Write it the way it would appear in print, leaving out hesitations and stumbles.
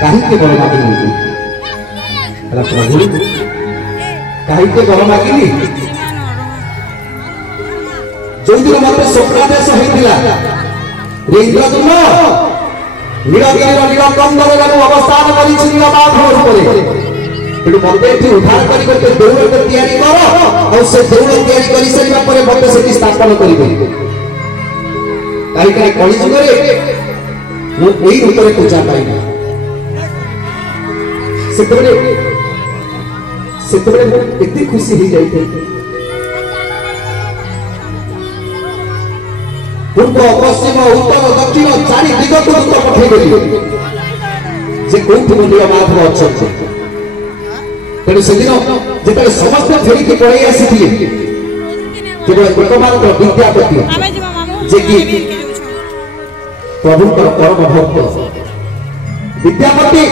कहीं बर मागिनी प्रभु कहीं बर मागिनी जो दिन मत स्वप्नादेश होता इंद्रदुम्न नीलगिरी नीलकंदर अवस्थान कर उद्धार कर दौड़ कर से दौड़ या मत से स्थापन करें कहीं कलिजुग मुझे रूप में पूजा पाइना से खुशी हो जाए पूर्व पश्चिम उत्तर दक्षिण चारि दिग को दूत पठेदेली जे कौट नीलमाधव अच्छा तेणु से दिन जो समस्त फेरिक पलि आसी केवल एकमात्र विद्यापति जे कि प्रभु परम भक्त विद्यापति